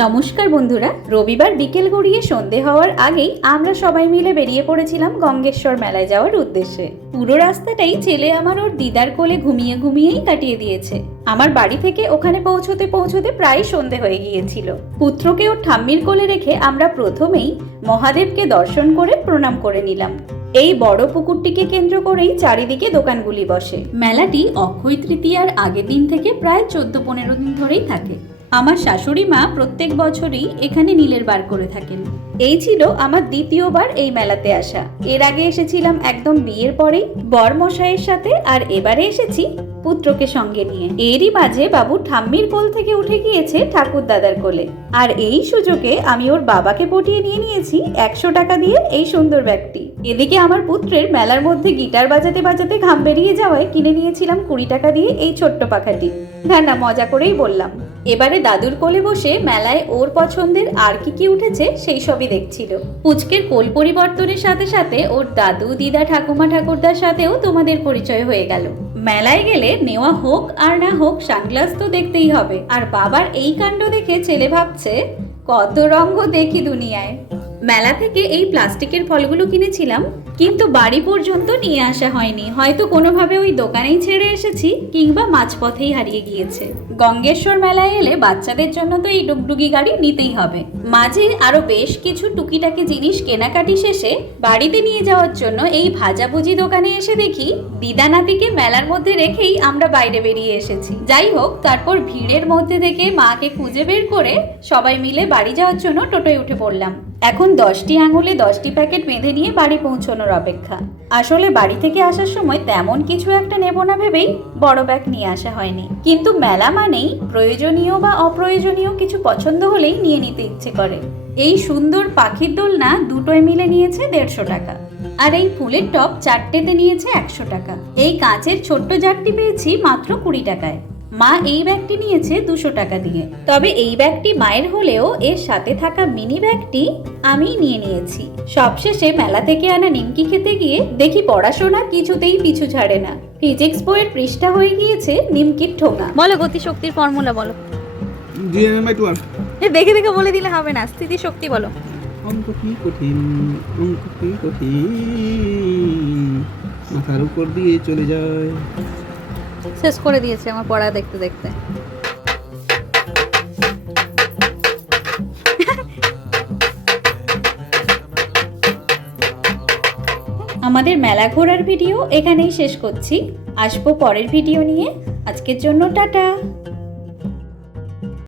নমস্কার বন্ধুরা, রবিবার বিকেল গড়িয়ে সন্ধে হওয়ার আগেই আমরা সবাই মিলে বেরিয়ে পড়েছিলাম গঙ্গেশ্বর মেলায় যাওয়ার উদ্দেশ্যে। পুরো রাস্তাটাই ছেলে আমার ওর দিদার কোলে ঘুমিয়ে ঘুমিয়েই কাটিয়ে দিয়েছে। আমার বাড়ি থেকে ওখানে পৌঁছতে পৌঁছতে প্রায় সন্ধে হয়ে গিয়েছিল। পুত্রকে ওর ঠাম্মির কোলে রেখে আমরা প্রথমেই মহাদেবকে দর্শন করে প্রণাম করে নিলাম। এই বড় পুকুরটিকে কেন্দ্র করেই চারিদিকে দোকানগুলি বসে। মেলাটি অক্ষয় তৃতীয়ার আগের দিন থেকে প্রায় 14-15 দিন ধরেই থাকে। আমার শাশুড়ি মা প্রত্যেক বছরই এখানে নীলের বার করে থাকেন। এই ছিল আমার দ্বিতীয়বার এই মেলাতে আসা। এর আগে এসেছিলাম একদম বিয়ের পরেই বর মশাইয়ের সাথে, আর এবারে এসেছি পুত্রকে সঙ্গে নিয়ে। এরই মাঝে বাবু ঠাম্মির কোল থেকে উঠে গিয়েছে ঠাকুর দাদার কোলে, আর এই সুযোগে আমি ওর বাবাকে পটিয়ে নিয়ে নিয়েছি 100 টাকা দিয়ে এই সুন্দর ব্যাগটি। এদিকে আমার পুত্রের মেলার মধ্যে গিটার বাজাতে বাজাতে ঘাম বেরিয়ে যাওয়ায় কিনে নিয়েছিলাম 20 টাকা দিয়ে এই ছোট্ট পাখাটি। না মজা করেই বললাম। এবারে দাদুর কোলে বসে মেলায় ওর পছন্দের আর কি উঠেছে সেই সবই দেখছিল। পুচকের কোল পরিবর্তনের সাথে সাথে ওর দাদু দিদা ঠাকুমা ঠাকুরদার সাথেও তোমাদের পরিচয় হয়ে গেল। মেলায় গেলে নেওয়া হোক আর না হোক সানগ্লাস তো দেখতেই হবে। আর বাবার এই কাণ্ড দেখে ছেলে ভাবছে কত রঙ্গ দেখি দুনিয়ায়। মেলা থেকে এই প্লাস্টিকের ফলগুলো কিনেছিলাম, কিন্তু বাড়ি পর্যন্ত নিয়ে আসা হয়নি। হয়তো কোনোভাবে ওই দোকানেই ছেড়ে এসেছি, কিংবা মাঝপথেই হারিয়ে গিয়েছে। গঙ্গেশ্বর মেলায় এলে বাচ্চাদের জন্য তো এই ডুগডুগি গাড়ি নিতেই হবে। মাঝে আরো বেশ কিছু টুকিটাকি জিনিস কেনাকাটি শেষে বাড়িতে নিয়ে যাওয়ার জন্য এই ভাজাভুজি দোকানে এসে দেখি দিদা নাতিকে মেলার মধ্যে রেখেই আমরা বাইরে বেরিয়ে এসেছি। যাই হোক, তারপর ভিড়ের মধ্যে থেকে মাকে খুঁজে বের করে সবাই মিলে বাড়ি যাওয়ার জন্য টোটোয় উঠে পড়লাম। এখন 10টি আঙুলে 10টি প্যাকেট বেঁধে নিয়ে বাড়ি পৌঁছানোর অপেক্ষা। আসলে বাড়ি থেকে আসার সময় তেমন কিছু একটা নেব না ভেবেই বড় ব্যাগ নিয়ে আসা হয়নি, কিন্তু মেলা মানেই প্রয়োজনীয় বা অপ্রয়োজনীয় কিছু পছন্দ হলেই নিয়ে নিতে ইচ্ছে করে। এই সুন্দর পাখির দোলনা দুটোয় মিলে নিয়েছে 150 টাকা, আর এই ফুলের টব 4টেতে নিয়েছে 100 টাকা। এই কাঁচের ছোট্ট জারটি পেয়েছি মাত্র 20 টাকায়। মা এই ব্যাগটি নিয়েছে 200 টাকা দিয়ে। তবে এই ব্যাগটি মায়ের হলেও এর সাথে থাকা মিনি ব্যাগটি আমি নিয়ে নিয়েছি। সবশেষে মেলা থেকে আনা নিমকি খেতে গিয়ে দেখি পড়াশোনা কিছুতেই পিছু ছাড়ে না। ফিজিক্স বইয়ের পৃষ্ঠা হয়ে গিয়েছে নিমকির ঠোঙা। বলো গতিশক্তির ফর্মুলা বলো। দেখে দেখে বলে দিলে হবে না, স্থিতিশক্তি বলো। অঙ্ক কি কঠিন, অঙ্ক কি কঠিন, মাথার উপর দিয়ে চলে যায়। শেষ করে দিয়েছে আমার পড়া দেখতে দেখতে। আমাদের মেলা ঘোরার ভিডিও এখানেই শেষ করছি। আসবো পরের ভিডিও নিয়ে। আজকের জন্য টাটা।